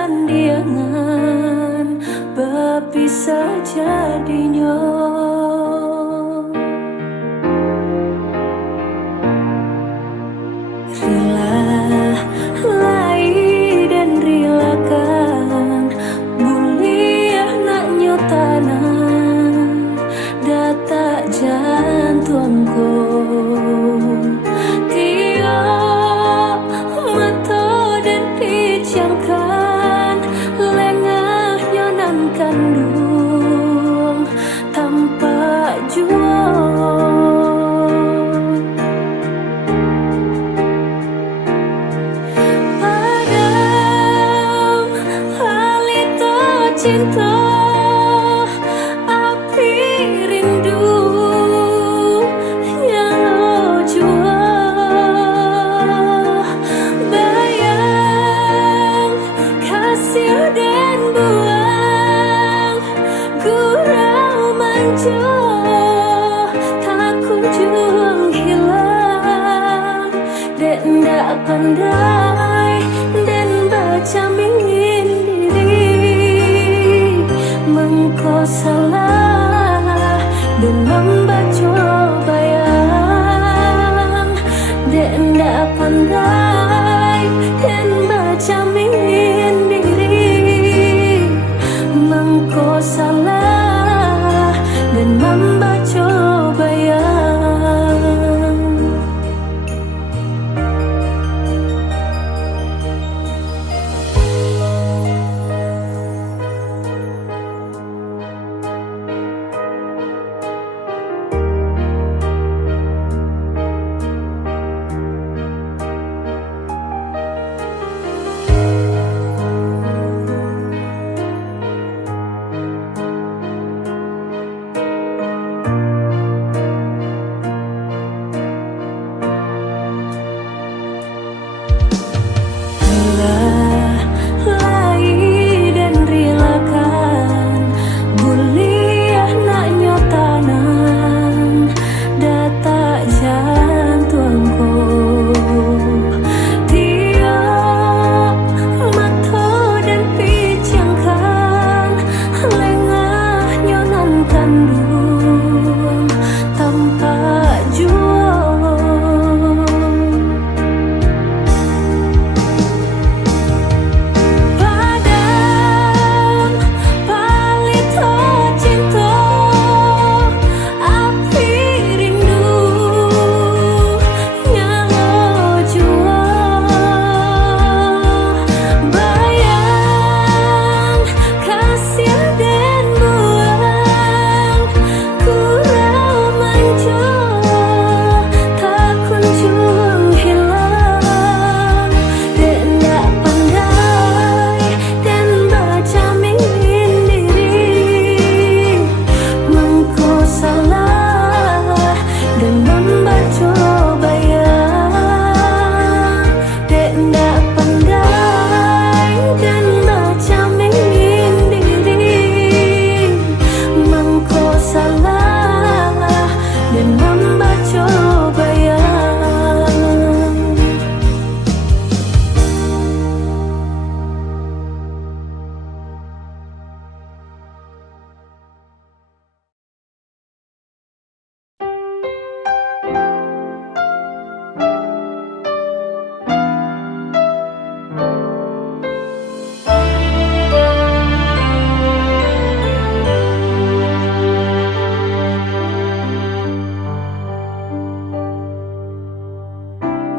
sandiangan berpisah jadinya. Cinta api rindu yang lo jual, bayang kasih dan buang gurau manja tak kunjung hilang. Dek ndak pandai dan baca mingin kau salah dan membaca bayang. Dek ndak pandai dan baca mingin diri, mengkau salah dan membaca bayang.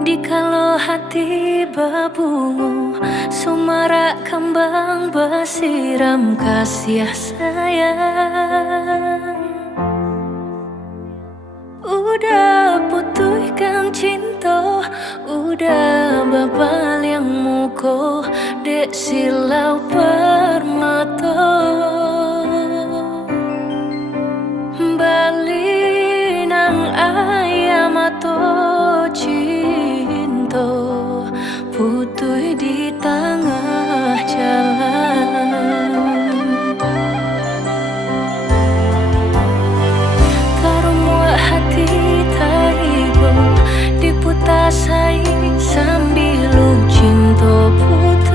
Dikalau hati berbunga, sumarak kembang bersiram kasih sayang. Udah putuskan cinta, udah berpaling muka, dek silau permata. Bali nang ayam atau cinta, putus di tengah jalan. Karena hati tak ibu diputasai sambil cinta putus.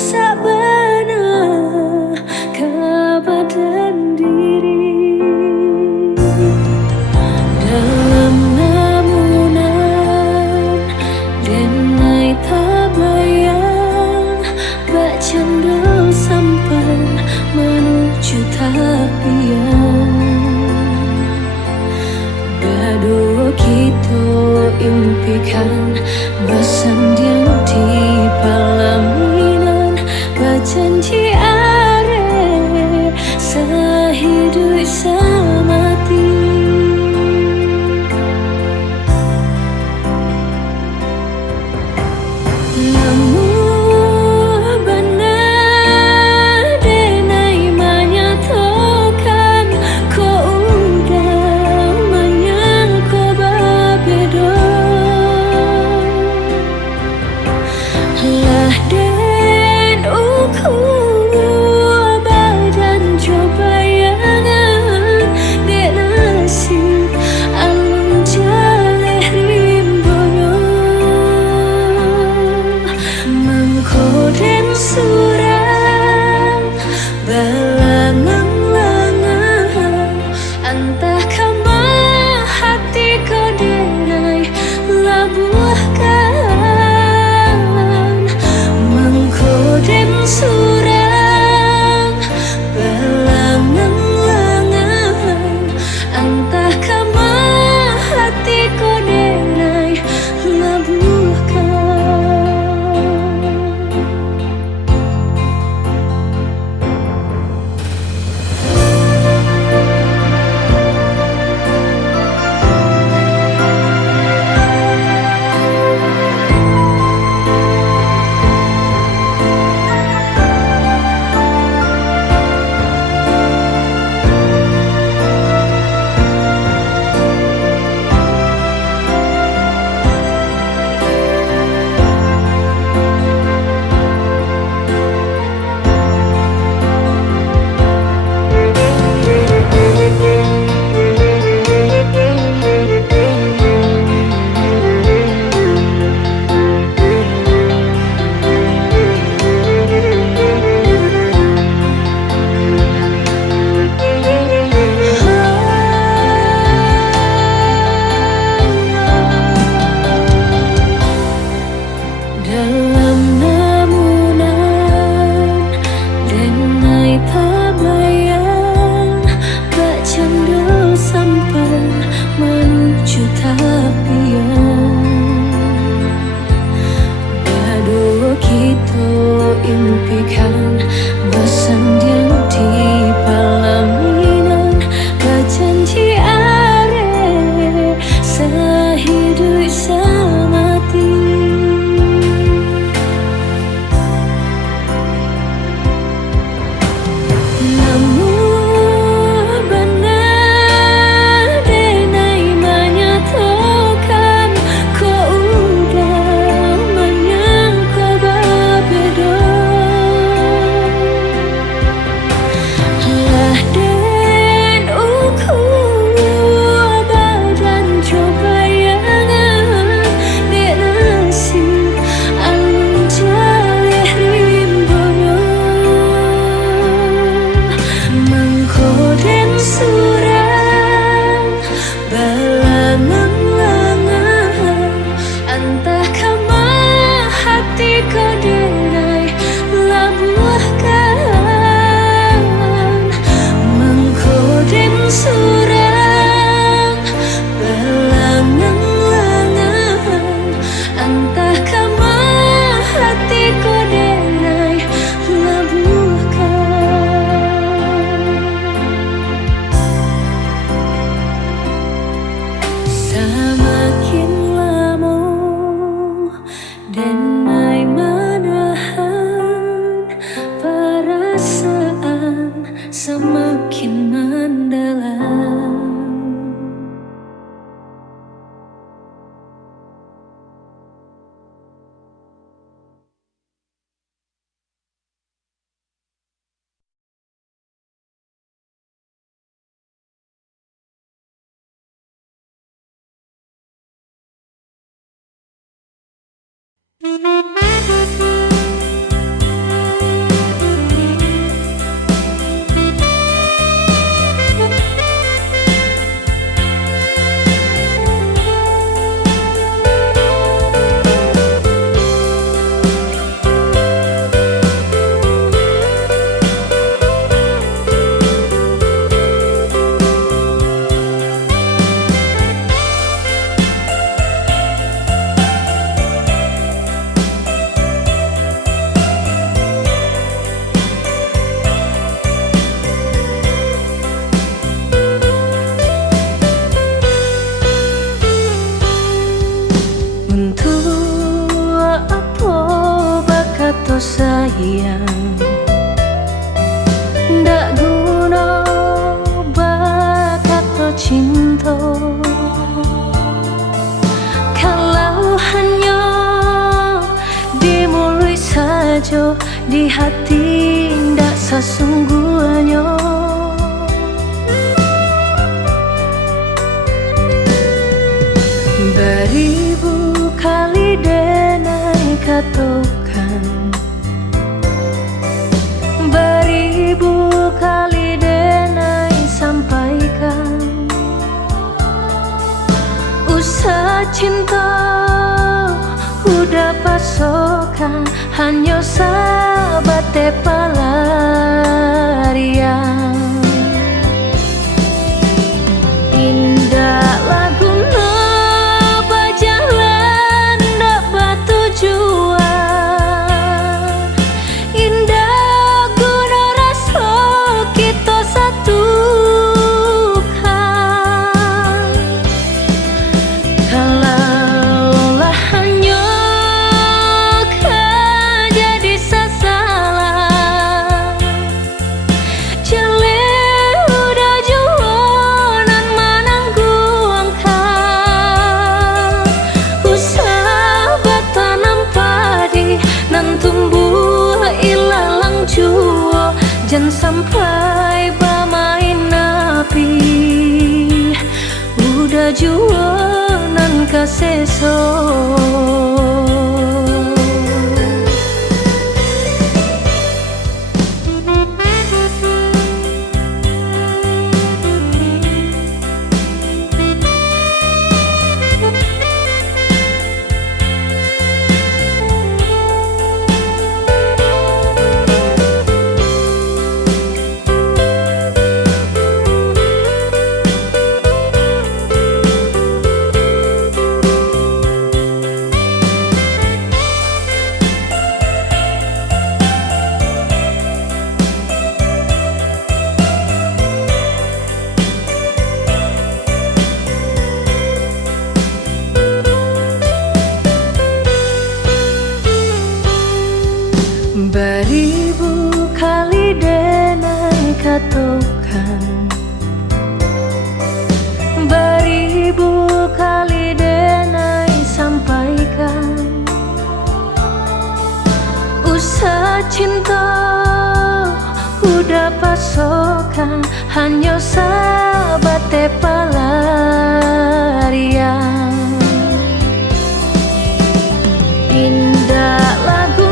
sabana kebadan diri dalam namunan denai tabayang bak cendol sampai menuju tapian berdua kita impikan bersanding di pelaminan berjanji are sehidup semati namun benar denai menyatakan kau udah menyangka berbeda lah den ukur badan coba yangan dek nasib alun jaleh rimbono mengkoden surang balangan-langan entah kama hati kau denai labuhkan mengkoden surang balangan-langan entah kama hati kau denai labuhkan. Dalam namunan denai tabayang bak cendol sampai menuju tapian berdua kita impikan bersanding di pelaminan berjanji are sehidup semati namun benar denai menyatakan kau udah menyangka berbeda sayang, ndak guna bakat cinta kalau hanya di mulut saja, di hati ndak sesungguhnya. Beribu kali denai katakan, beribu kali denai sampaikan, usah cinta udah pasokan, hanya sahabat pelarian. Indah lagu jangan sampai bermain api, udah jualan kaseso. Beribu kali denai katakan, beribu kali denai sampaikan, usah cinta udah pasokan, hanya sahabat pelarian. Indah lagu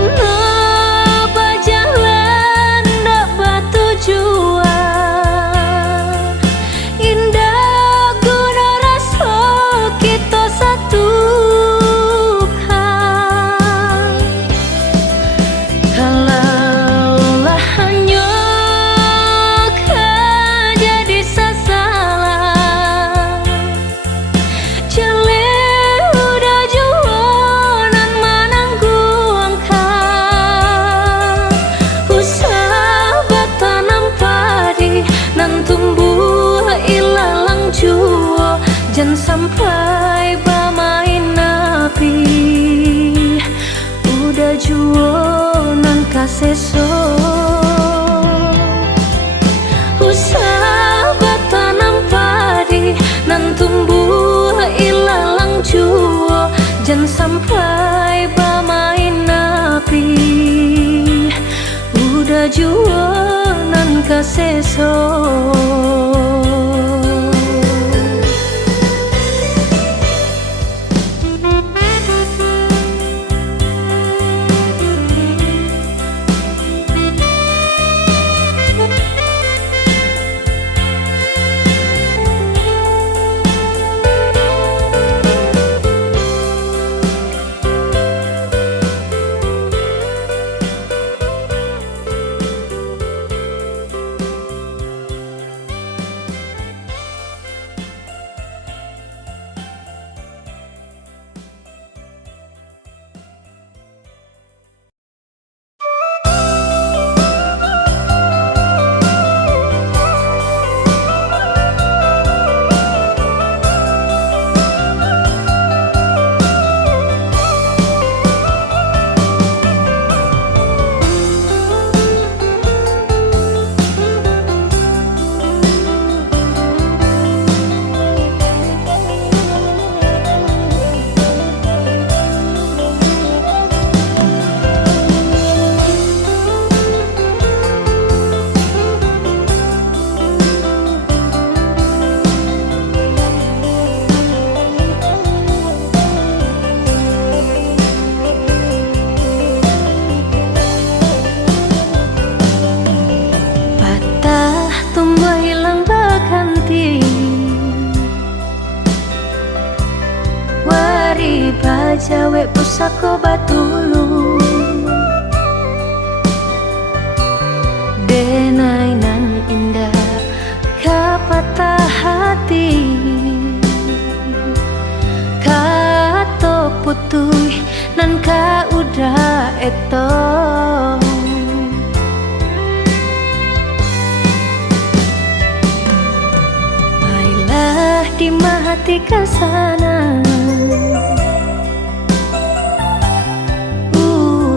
jangan sampai bermain api, udah jualan kaseso. Usah bertanam padi nan tumbuh ilalang jua, jangan sampai bermain api, udah jualan kaseso. sako batulu denai nan indah ka patah hati ka to putui nan ka udah eto baiklah di hati ka sana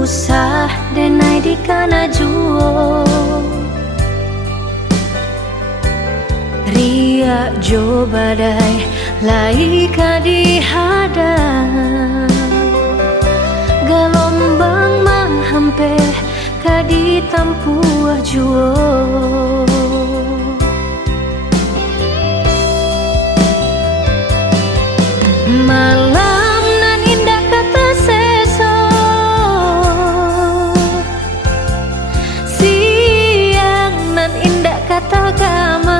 usah denai di kana juo ria jo badai lai ka di hadang gelombang menghampe ka di tampuah juo malam nan indah kata seso siang nan indah kata gama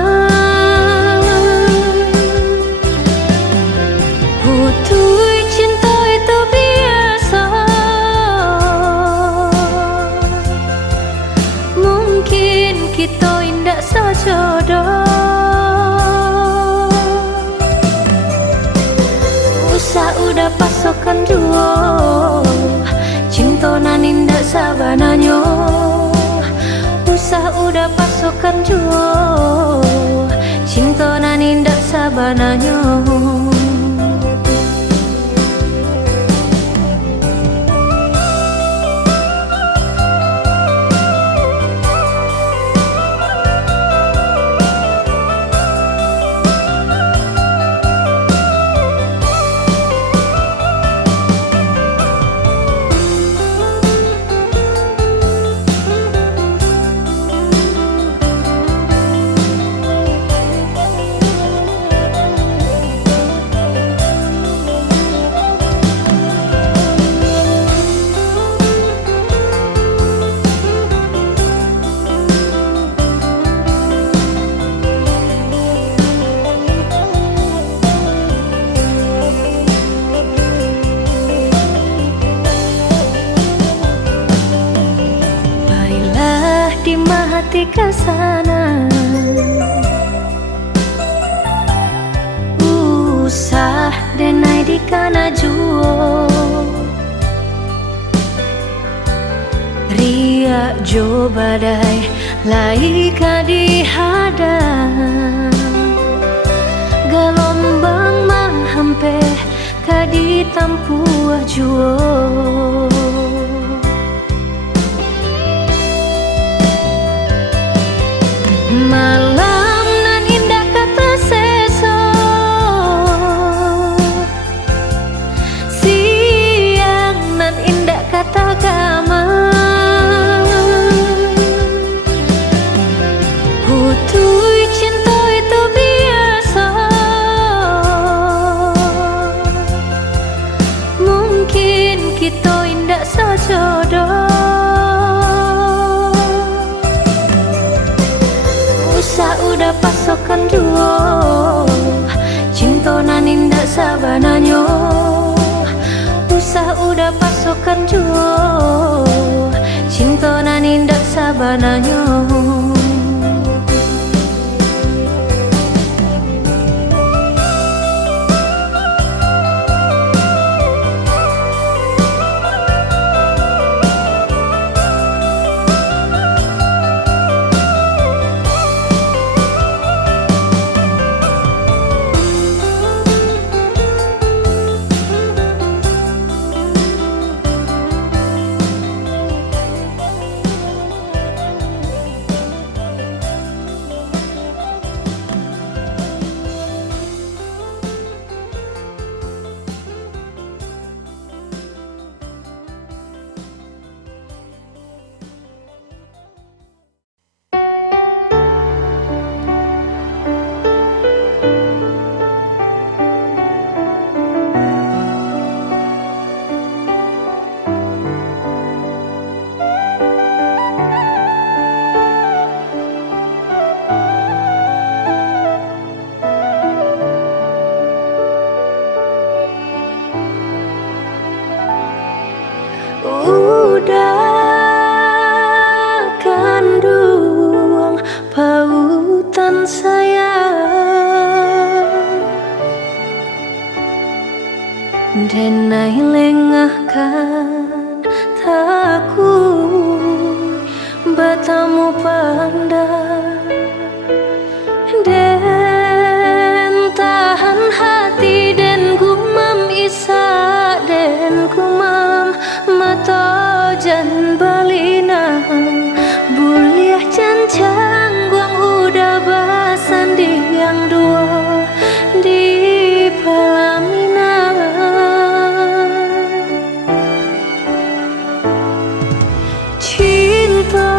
putui cinta itu biasa mungkin kita indah sejodoh udah pasokan duo cinta nan indah sabananyo usah udah pasokan duo cinta nan indah sabananyo di hati ka sana usah denai di kana juo ria jo badai lai ka di hadang gelombang menghampe ka di tampuah juo malam nan indah kata seso siang nan indah kata gama putui cinta itu biasa mungkin kita indah sejodoh udah pasokan duo cinta nan indah sabananyo usah udah pasokan duo cinta nan indah sabananyo kandung pautan sayang denai lengahkan takui batamu pandang den tahan hati den gumam isa den kumam mata jan balina buliah cancang guang udah basan di yang dua di pelaminan cinta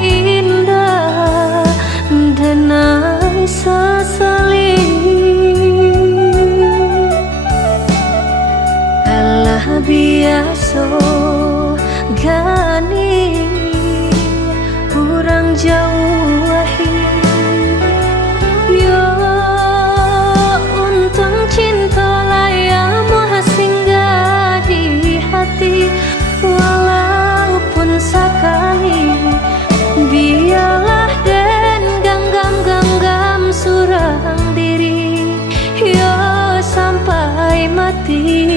indah denai sesali alah biasa gani urang jauh yo untung cinta layamu singgah di hati walaupun sekali biarlah den genggam surang diri yo sampai mati.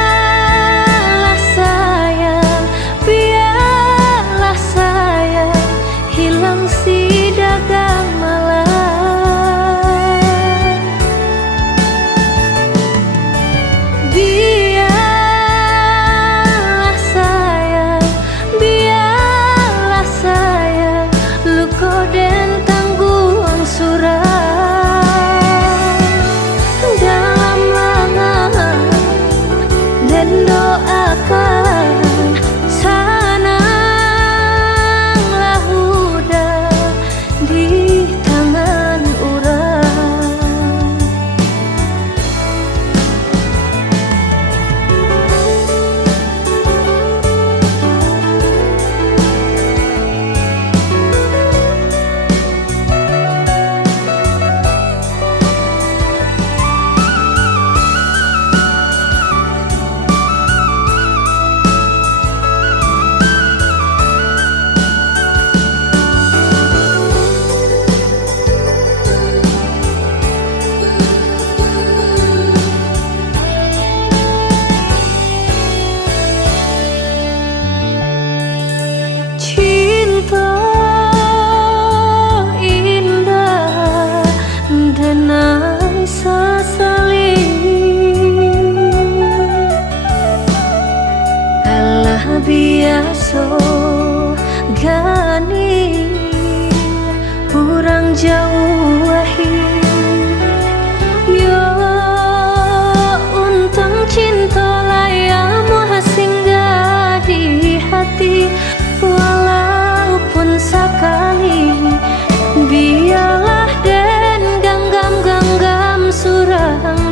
Biarlah sayang hilang si dagang malam. Biarlah sayang luko den tangguang surang dalam lengan dan doakan sananglah udah di tangan urang. Cinta indah denai sesali alah biasa gani urang jauh yo untung cinta layamu singgah di hati walaupun sekali biarlah den genggam surang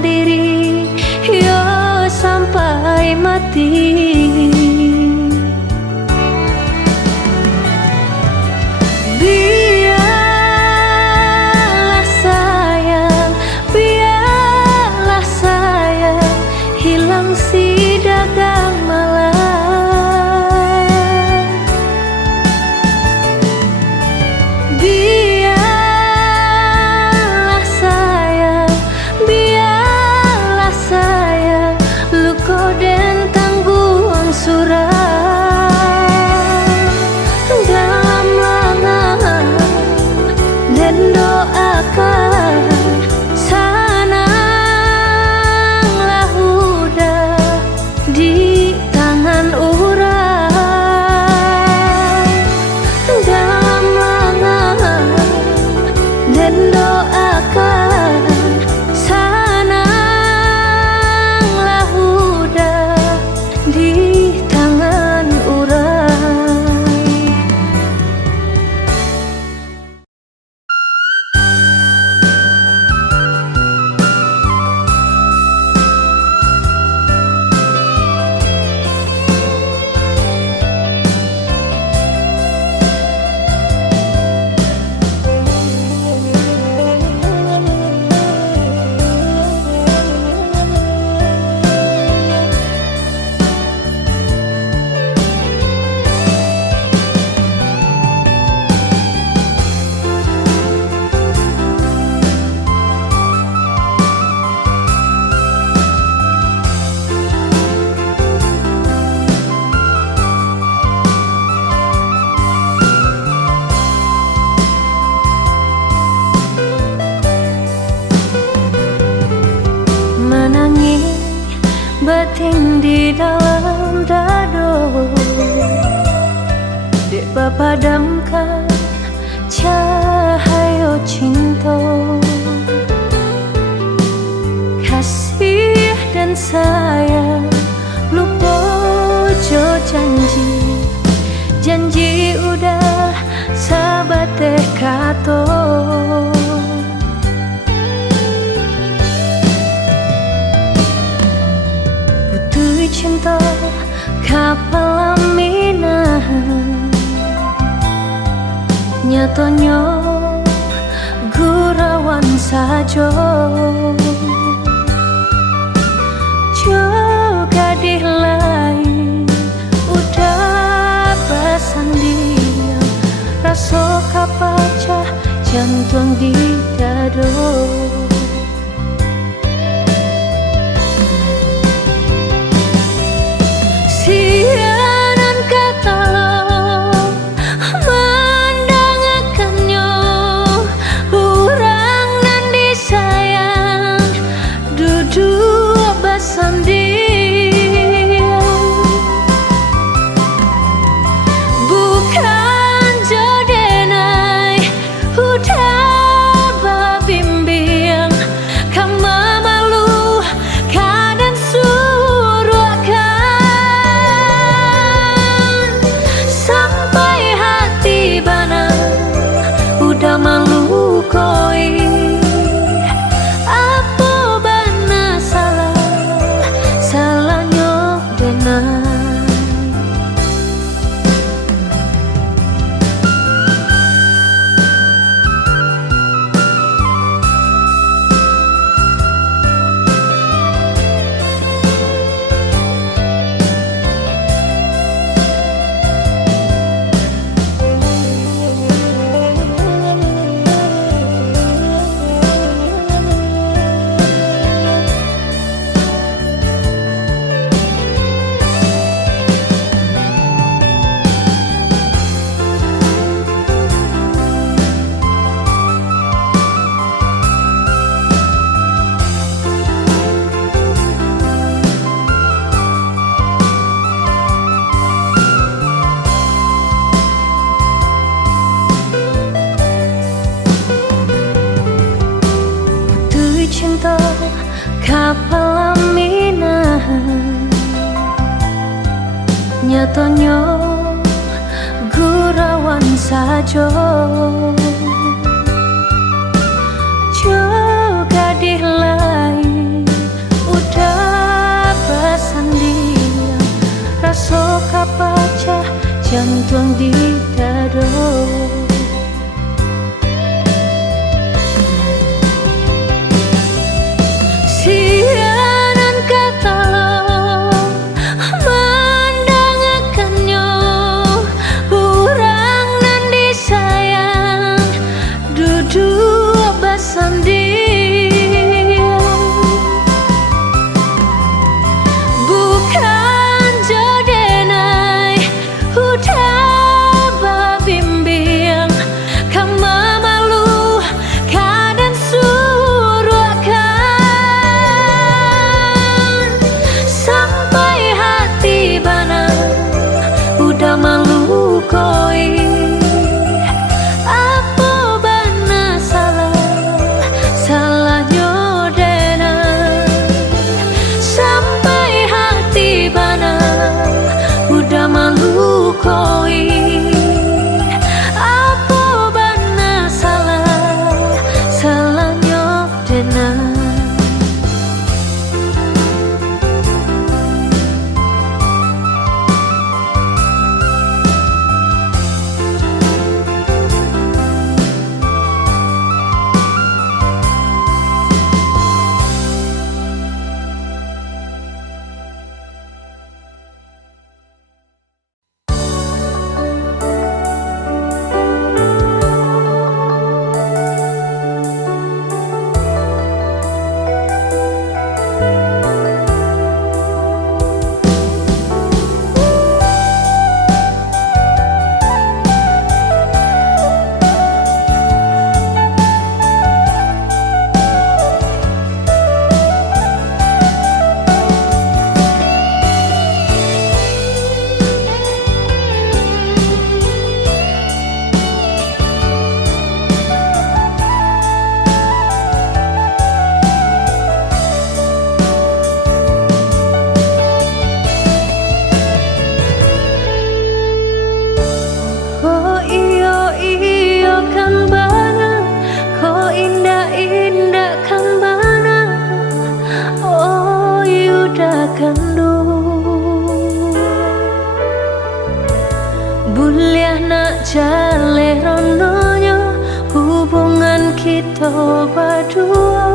batin di dalam dado, dek padamkan cahaya cinta. Kasih dan sayang lupa jo janji udah sahabat kato. Putri cinta kapal aminah, nyatanya gurawan saja. Juga di lain udah bersandian, rasa kapacah jantung di dado. Siaran kata mendangakannya, orang nan disayang duduk bersandian. Bukan jodenai udah berbimbing, kama malu kadang suruhkan. Sampai hati bana udah malu koi, apa bana salahnya denai. Cinta kapal aminah, nyatanya gurawan saja. Juga di lain udah bersandian, rasa kapacah jantung di dado. Siaran kata mendangakannya, orang nan disayang duduk bersandian. Bukan jodenai udah kita berdua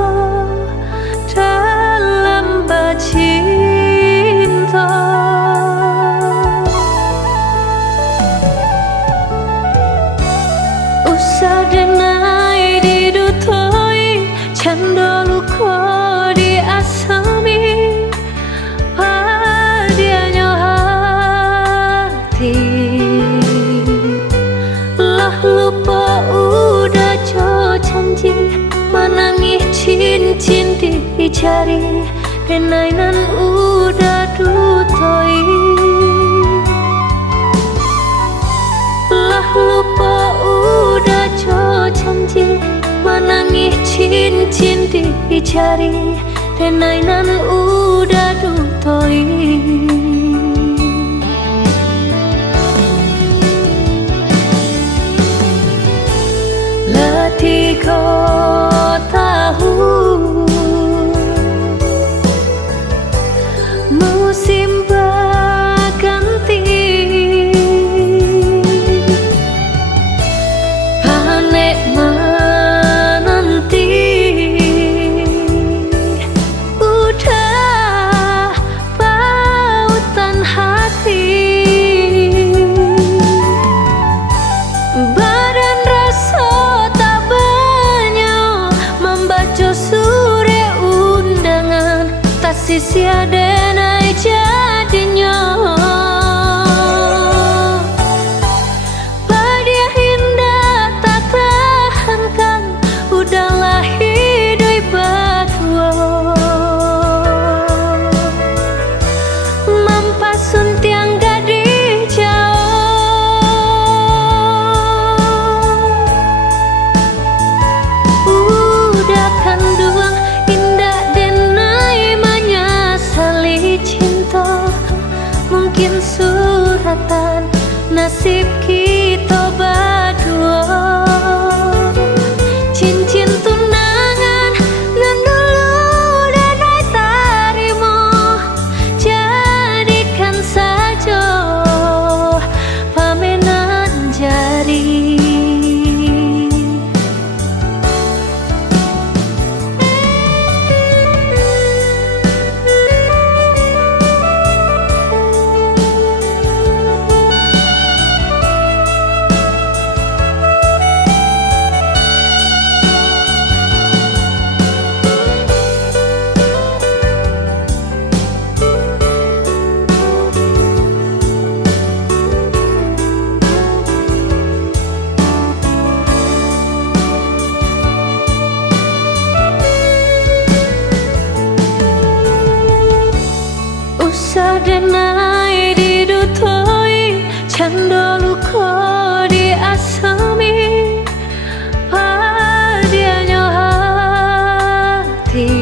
dalam bercinta. Usah denai didutoi, canda luka diasami, padianya hati. Lah lupa udah jo janji, menangis cincin dicari, denainan udah dutoi. Lah lupa udah jo janji, menangis cincin dicari, denainan udah dutoi. Letih kau tahu musim berganti, panik menanti, udah pautan hati. Badan rasa tak banyak membaca surat undangan, tak sia denai jadinya. Pada indah tak tahankan, udahlah hidup berdua. Mampasun tiang gadis jauh, udah kanduang indah denai menyesali cinta. Mungkin suratan nasib kita berdua. Cincin tunangan nan dulu denai tarimo, jadikan saja pamenan jari. Usah denai didutoi, canda luka diasami, padianya hati.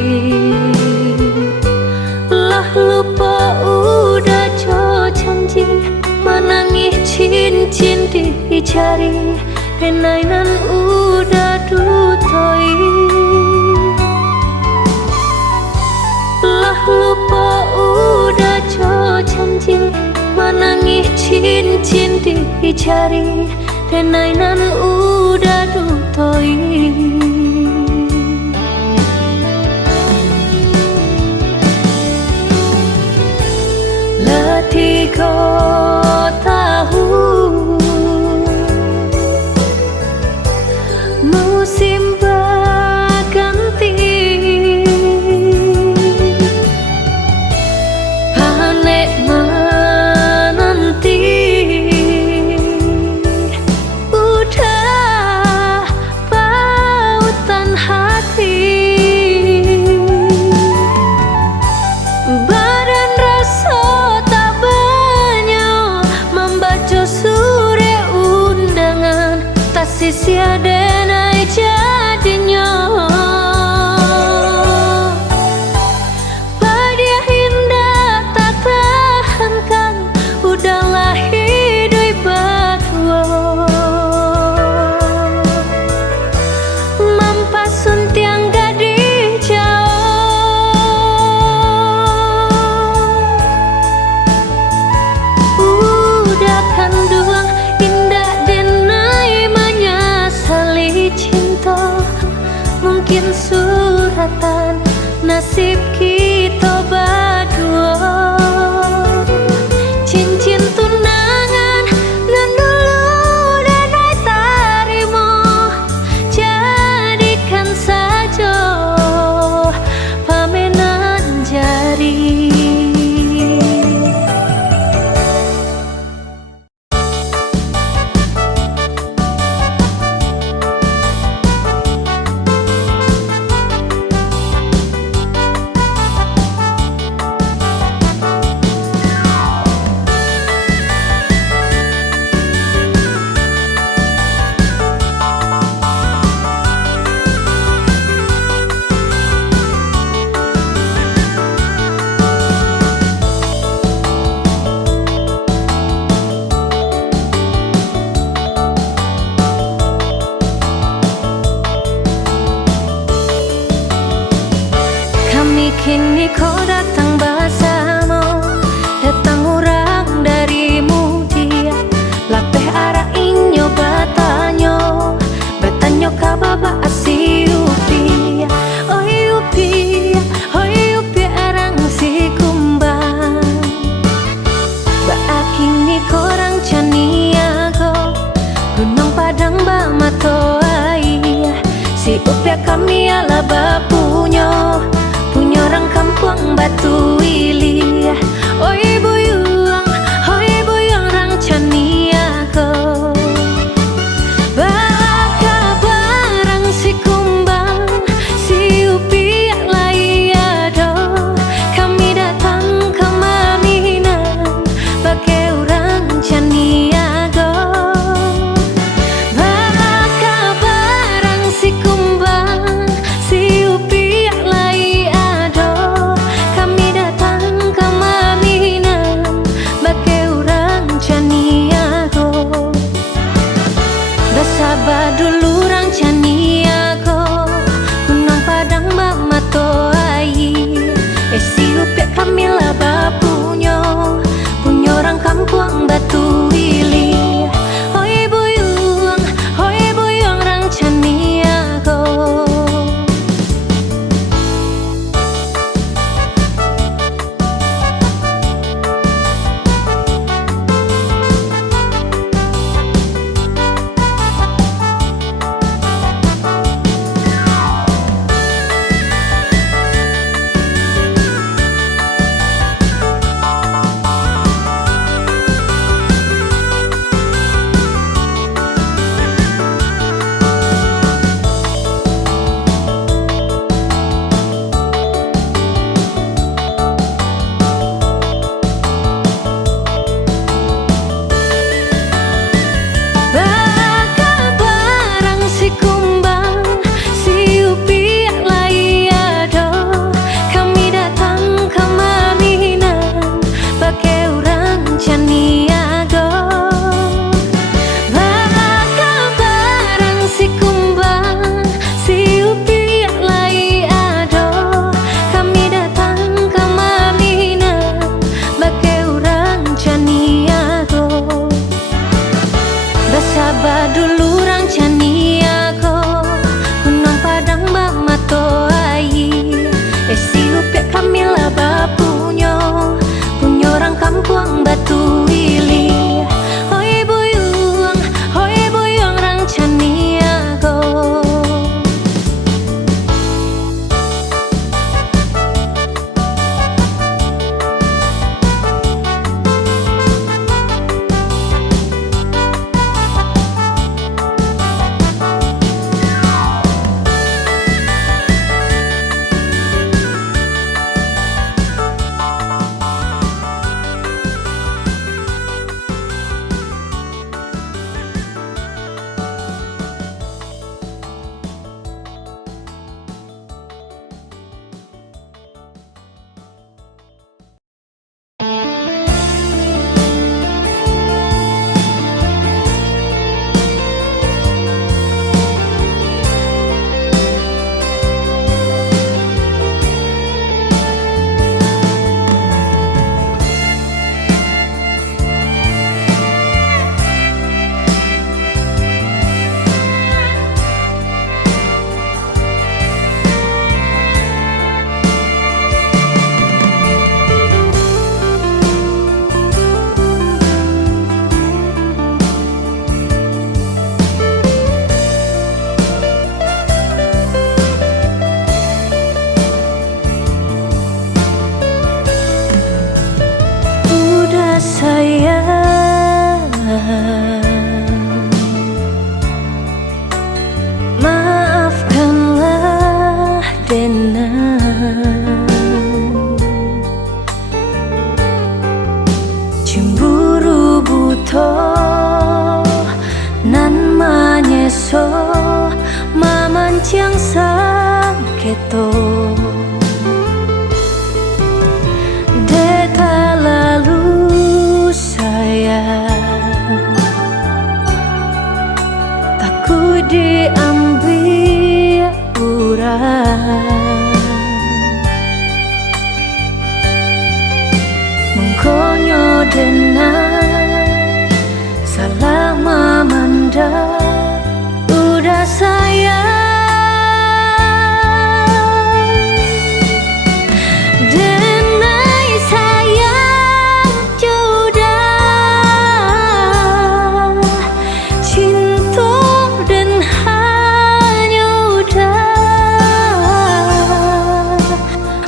Lah lupa udah jo janji, menangis cincin dicari, denainan udah dutoi. Lah lupa udah jo janji, menangis cincin dicari, denainan udah dutoi. Letih kau tahu musim berganti, panik menanti, udah paut catatan nasib kita berdua. Cincin tunangan nan dulu dan ai tarimo, jadikan saja pamenan jari. Kini kau datang bersama, datang orang darimu dia. Lapeh arah inyo batanyo kababa asi upia. Oi upia arang si kumbang. Kini korang caniago, gunung padang ba mato ai. Si upia kami ala bapunyo, punya orang kampung Batu Cemburu buto nan manyeso mamancang sang keto deta lalu sayang takut diambil urang mengkonyo denai salah mamanda udah sayang denai sayang jodoh cinta dan hanya udah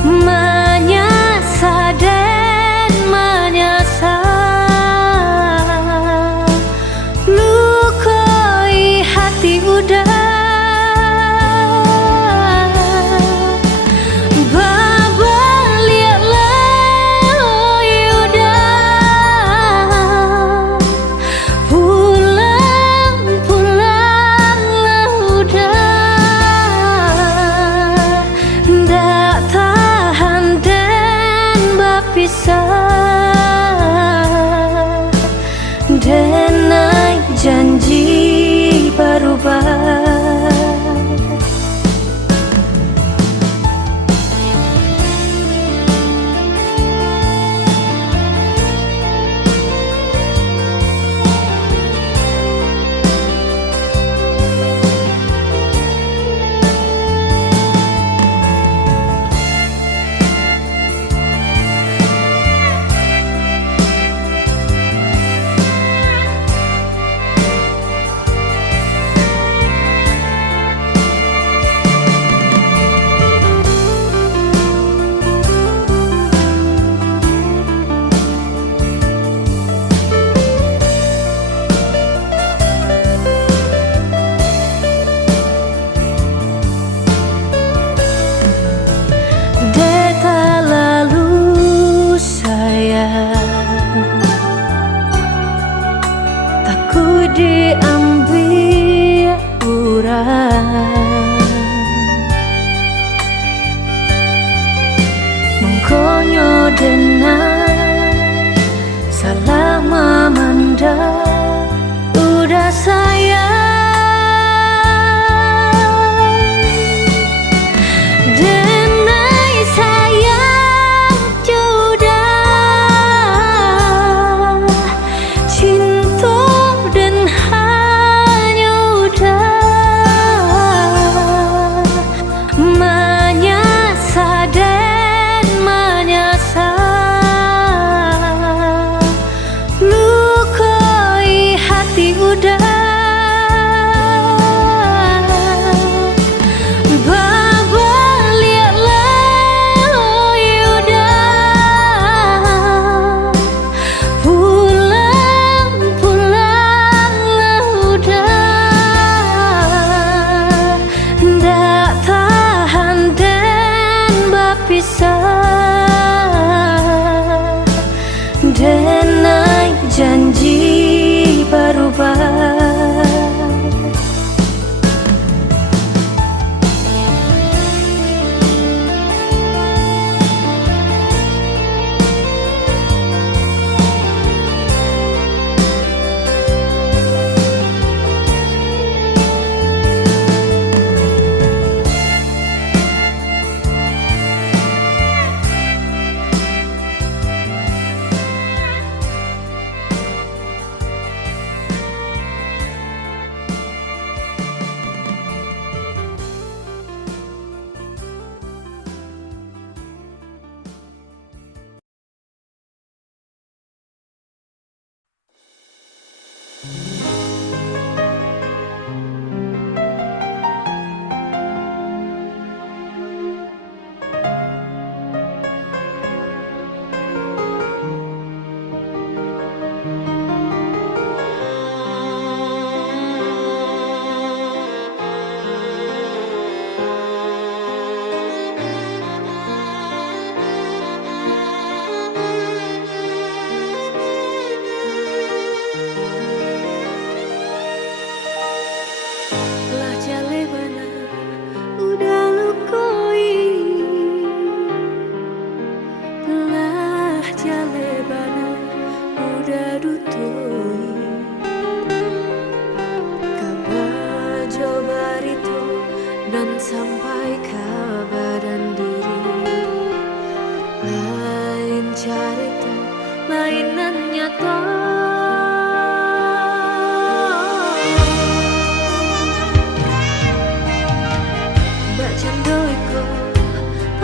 menyasa dan menyasa lukai hati udah denai janji berubah diambil urang mengkonyo denai salah mamanda udah sayang denai sayang jodoh cinta menyasa dan menyasa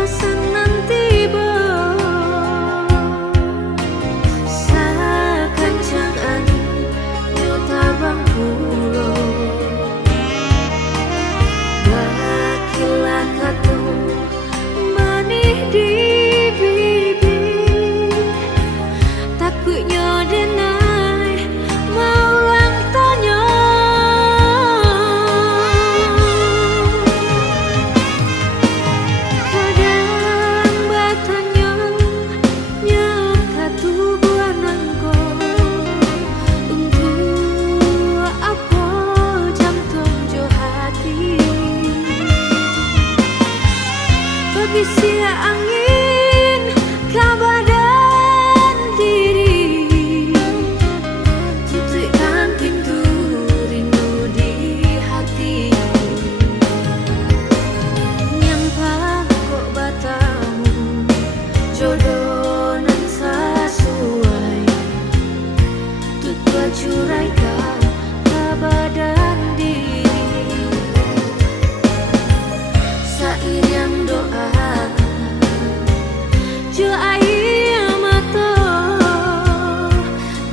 pesanan tiba sakancang angin nyota bang pulo bakilah katu manih di bibir takutnya denai mau lang tanya kadang batanya nyakatu buanangko untuk apa jantung jo hati bagi sia angin kabadan diri tutupkan pintu rindu di hati nyampah kok batamu jodoh nan sesuai tutua curaikan kabadan diri sairing doa jo air mata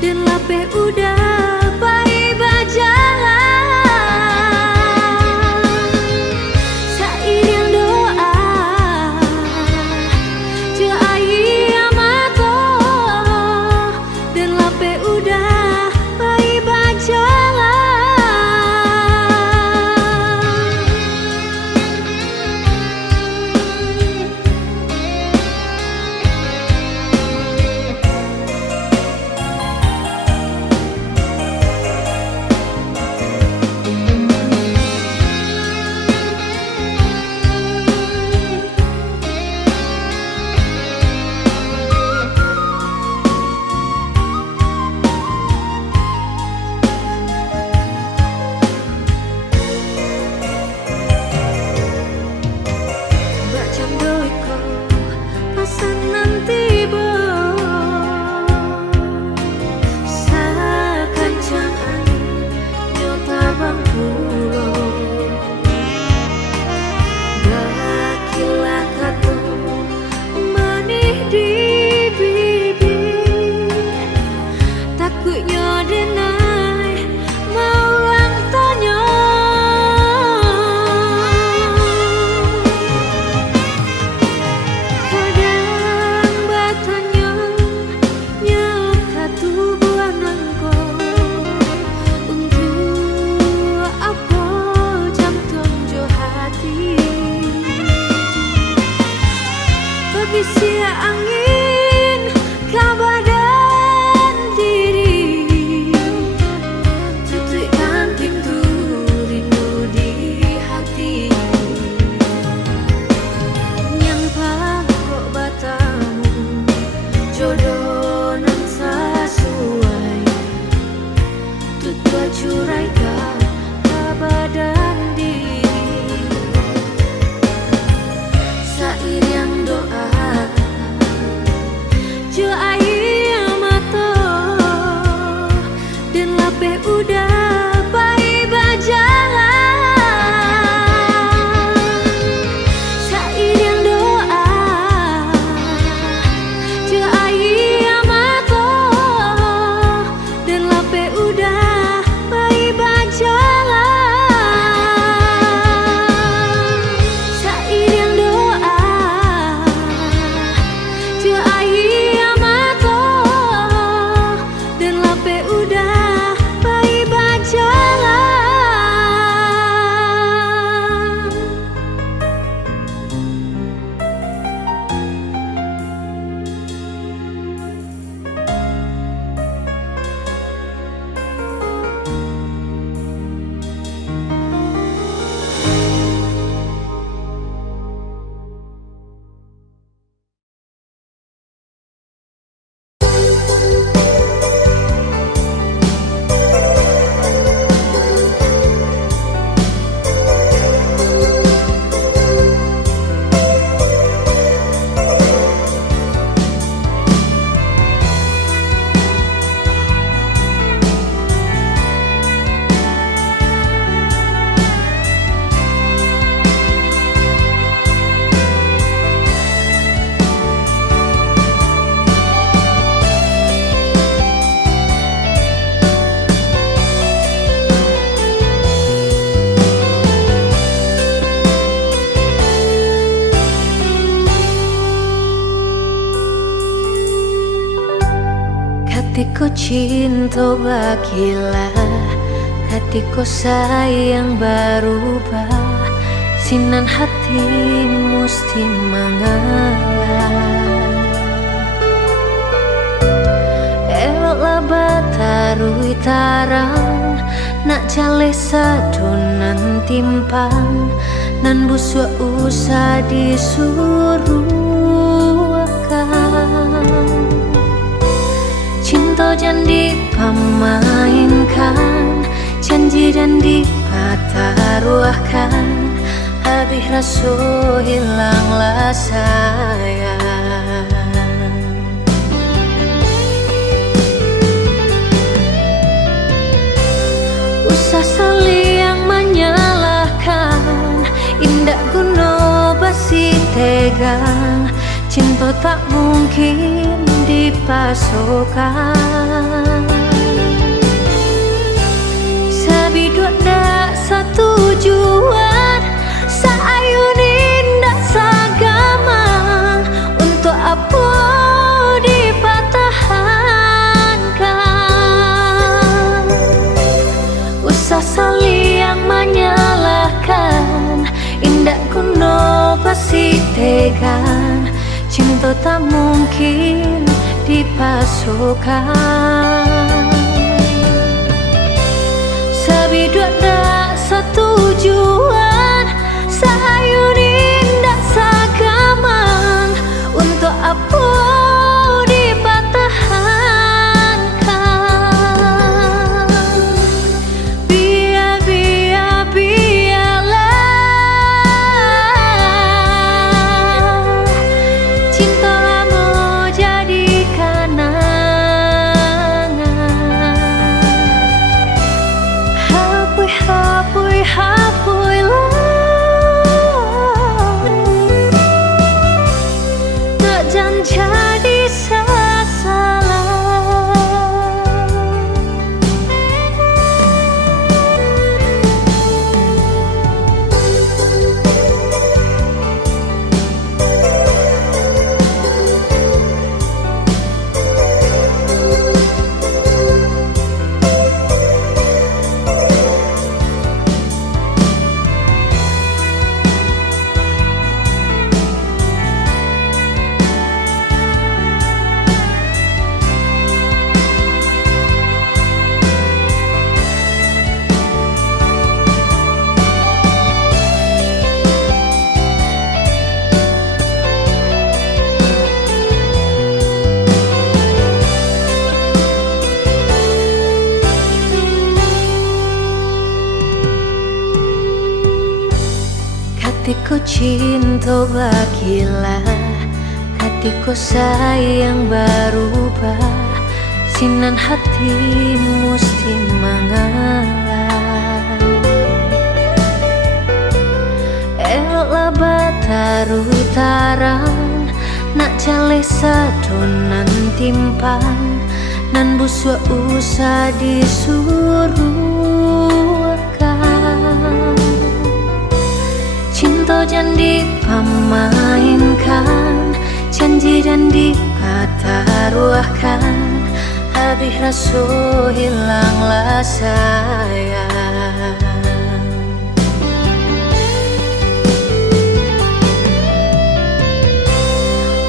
dan lapeh udah bayi berjalan sairing doa jo air mata dan lapeh udah bayi berjalan. Pesanan tiba sakancang angin nyota bang pulo bakilah katu manih di bibir takutnya denai mau lang tanya sia angin kabadan diri tutupkan pintu rindu di hati nyampah kok batamu jodoh nan sesuai tutua curaikan kabadan diri sairing doa Hatiku cinta bagilah, hatiku sayang berubah, sinan hati mesti mengalah. Eloklah batarui tarang, nak jale sadonan timpang, nan busuk usah disuruh akan. Cinta jangan dipermainkan, janji dan dipataruahkan, habis rasa hilanglah sayang. Usah saling yang menyalahkan, indak guna basi tegang, cinta tak mungkin dipasokkan. Sabiduk dak satu tujuan, saayunin dak sagama, untuk apa dipatahankan. Usah saling yang menyalahkan, indak guna pasti tegang, cinta tak mungkin dipasokkan. Sabiduk dak satu tujuan, saayunin dak sagamang, untuk apa dipatahankan. Biarlah cintamu jadi kenangan. Hapui-hapuilah, tak jangan jadi sasalah. Hatiku cinta bagilah, hatiku sayang berubah, sinan hati mesti mengalah. Eloklah batarui tarang, nak jale sadonan timpang, nan busuk usah disuruh akan. Cinta jangan dipermainkan, janji dan dipataruahkan, habis rasa hilanglah sayang.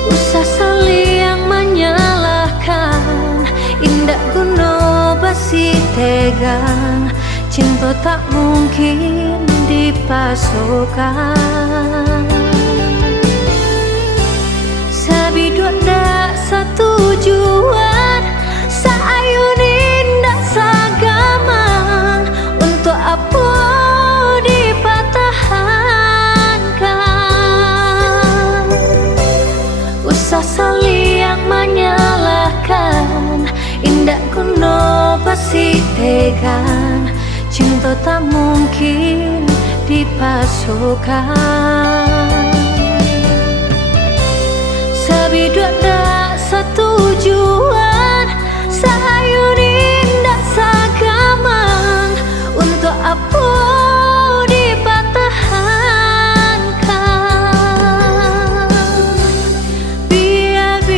Usah saling yang menyalahkan, indak guna basi tegang, cinta tak mungkin dipasokkan. Sabiduk dak satu tujuan, saayunin dak sagamang, untuk apa dipatahankan. Usah saling yang menyalahkan, indak guna pasti tegang, cinta tak mungkin dipasokkan. Sabiduk dak satu tujuan, saayunin dak sagamang, untuk apa dipatahankan. Biarlah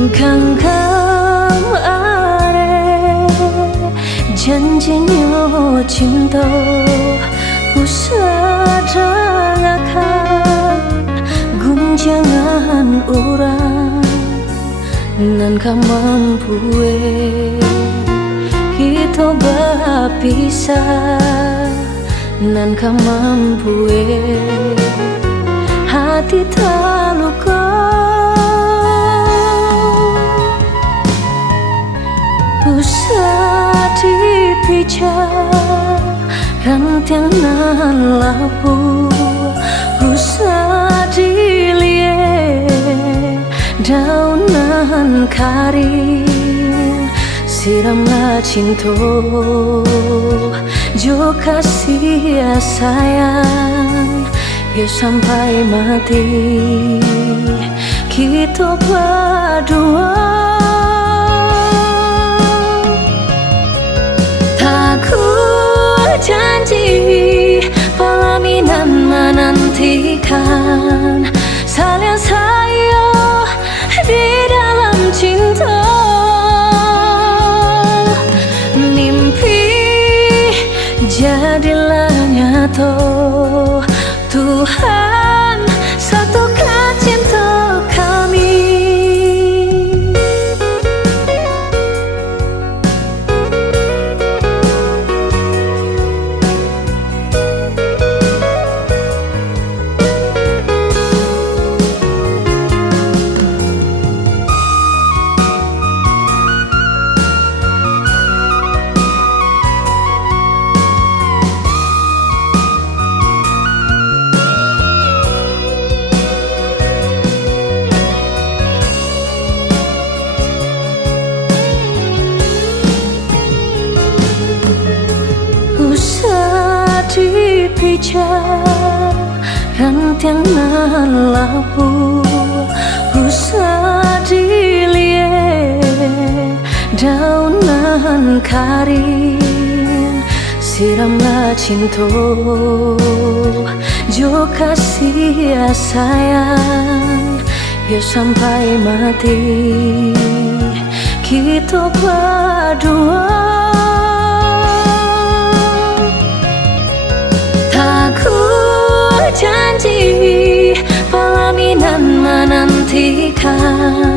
Kangkang are janjinya cinta usahakan gunjangan orang nan kamampu kita berpisah nan kamampu hati terluka usah dipijar rantiang nan labu usah dilihat daunan karing siramlah cinta jo kasih sayang ya sampai mati kita berdua. Janji pelaminan menantikan saling sayang di dalam cinta. Mimpi jadilah nyata, Tuhan satukan cinta kami. Dipijar rantiang nan labu usah dilihat daunan karing siramlah cinta jo kasih sayang ya sampai mati kita berdua. Janji pelaminan menantikan